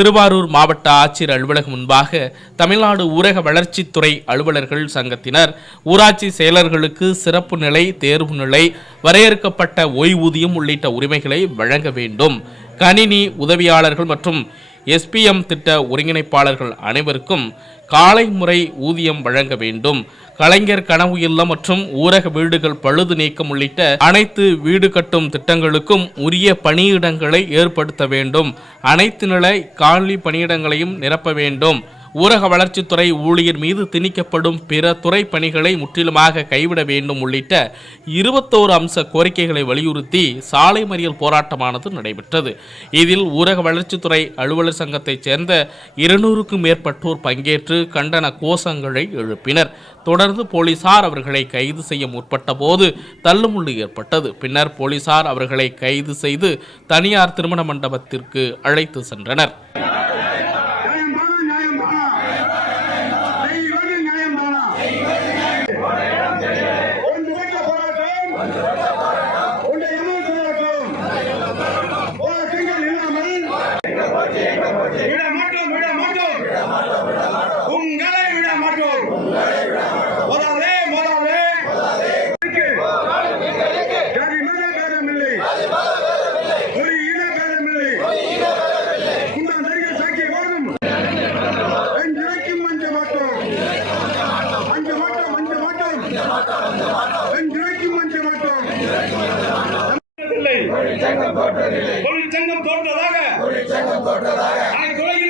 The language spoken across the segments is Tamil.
திருவாரூர் மாவட்ட ஆட்சியர் அலுவலகம் முன்பாக தமிழ்நாடு ஊரக வளர்ச்சித்துறை அலுவலர்கள் சங்கத்தினர் ஊராட்சி செயலர்களுக்கு சிறப்பு நிலை தேர்வு நிலை வரையறுக்கப்பட்ட ஓய்வூதியம் உள்ளிட்ட உரிமைகளை வழங்க வேண்டும். கணினி உதவியாளர்கள் மற்றும் எஸ்பிஎம் திட்ட ஒருங்கிணைப்பாளர்கள் அனைவருக்கும் காலை முறை ஊதியம் வழங்க வேண்டும். கலைஞர் கனவு இல்லம் மற்றும் ஊரக வீடுகள் பழுது நீக்கம் உள்ளிட்ட அனைத்து வீடு கட்டும் திட்டங்களுக்கும் உரிய பணியிடங்களை ஏற்படுத்த வேண்டும். அனைத்து நிலை காலி பணியிடங்களையும் நிரப்ப வேண்டும். ஊரக வளர்ச்சித்துறை ஊழியர் மீது திணிக்கப்படும் பிற துறை பணிகளை முற்றிலுமாக கைவிட வேண்டும் உள்ளிட்ட இருபத்தோரு அம்ச கோரிக்கைகளை வலியுறுத்தி சாலை மறியல் போராட்டமானது நடைபெற்றது. இதில் ஊரக வளர்ச்சித்துறை அலுவலர் சங்கத்தைச் சேர்ந்த இருநூறுக்கும் மேற்பட்டோர் பங்கேற்று கண்டன கோஷங்களை எழுப்பினர். தொடர்ந்து போலீசார் அவர்களை கைது செய்ய முற்பட்ட போது தள்ளுமுள்ளு ஏற்பட்டது. பின்னர் போலீசார் அவர்களை கைது செய்து தனியார் திருமண மண்டபத்திற்கு அழைத்து சென்றனர். விட மாட்டோம் விட மாட்டோம் உங்களை விட மாட்டோம் மோதாதே மோதாதே ஜாதி மத பேதமில்லை. ஒரு இன பேதமில்லை. இந்த நடிகர் சாட்சியை வாழும். வென்றிருக்கும் அஞ்ச மாட்டோம் அஞ்ச மாட்டோம் அஞ்ச மாட்டோம் வென்றிருக்கும் அஞ்ச மாட்டோம் இல்லை. தொழிற்சங்கம் தோற்றதாக அனைத்து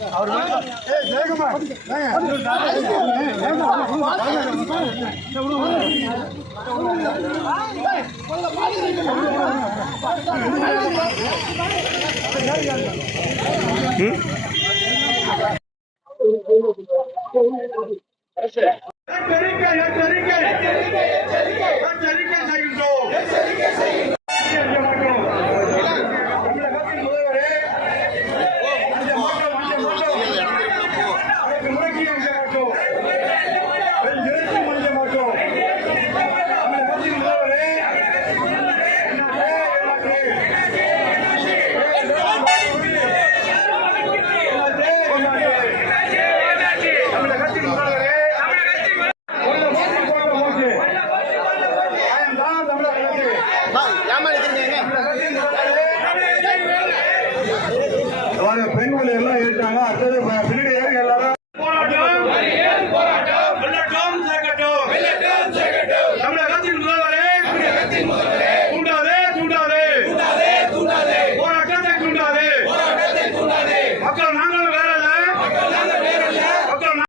எச்சரிக்கை எச்சரிக்கை